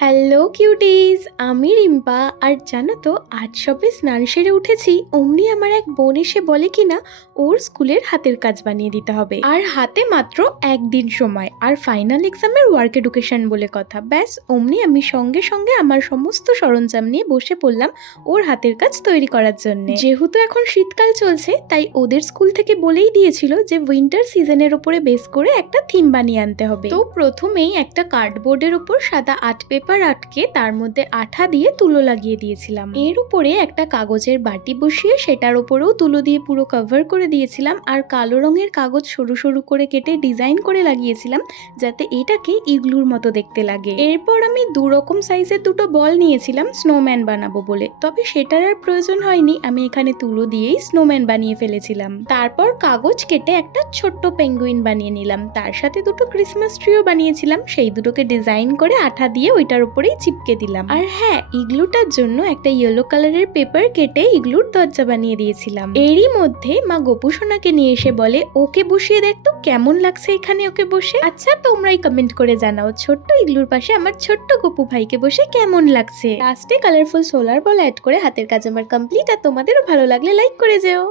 Hello কিউটিজ, আমি রিম্পা। আর জানো তো, আজ সবে স্নান সেরে উঠেছি, অমনি আমার এক বোন এসে বলে কিনা ওর স্কুলের হাতের কাজ বানিয়ে দিতে হবে, আর হাতে মাত্র একদিন সময়, আর ফাইনাল এক্সামের ওয়ার্ক এডুকেশন বলে কথা। ব্যাস অমনি আমি সঙ্গে সঙ্গে আমার সমস্ত সরঞ্জাম নিয়ে বসে পড়লাম ওর হাতের কাজ তৈরি করার জন্য। যেহেতু এখন শীতকাল চলছে, তাই ওদের স্কুল থেকে বলেই দিয়েছিল যে উইন্টার সিজনের উপরে বেস করে একটা থিম বানিয়ে আনতে হবে। তো প্রথমেই একটা কার্ডবোর্ডের উপর সাদা আর্ট পেপার আটকে তার মধ্যে আঠা দিয়ে তুলো লাগিয়ে দিয়েছিলাম। এর উপরে একটা কাগজের বাটি বসিয়ে সেটার উপরেও তুলো দিয়ে পুরো কভার করে দিয়েছিলাম, আর কালো রঙের কাগজ সরু সরু করে কেটে ডিজাইন করে লাগিয়েছিলাম যাতে এটাকে ইগলুর মতো দেখতে লাগে। এরপর আমি দুরকম সাইজের দুটো বল নিয়েছিলাম স্নোম্যান বানাবো বলে, তবে সেটার আর প্রয়োজন হয়নি, আমি এখানে তুলো দিয়েই স্নোম্যান বানিয়ে ফেলেছিলাম। তারপর কাগজ কেটে একটা ছোট্ট পেঙ্গুইন বানিয়ে নিলাম, তার সাথে দুটো ক্রিসমাস ট্রিও বানিয়েছিলাম, সেই দুটোকে ডিজাইন করে আঠা দিয়ে ওইটার উপরেই চিপকে দিলাম। আর হ্যাঁ, ইগলুটার জন্য একটা ইয়েলো কালারের পেপার কেটে ইগলুর দরজা বানিয়ে দিয়েছিলাম। এরই মধ্যে মা গোপু সোনাকে নিয়ে এসে বলে, ওকে বসিয়ে দেখ তো কেমন লাগছে এখানে ওকে বসে। আচ্ছা, তোমরাই কমেন্ট করে জানাও ছোট্ট ইগলুর পাশে আমার ছোট্ট গোপু ভাইকে বসে কেমন লাগছে। লাস্টে কালারফুল সোলার বল অ্যাড করে হাতের কাজ আমার কমপ্লিট। আর তোমাদেরও ভালো লাগলে লাইক করে যেও।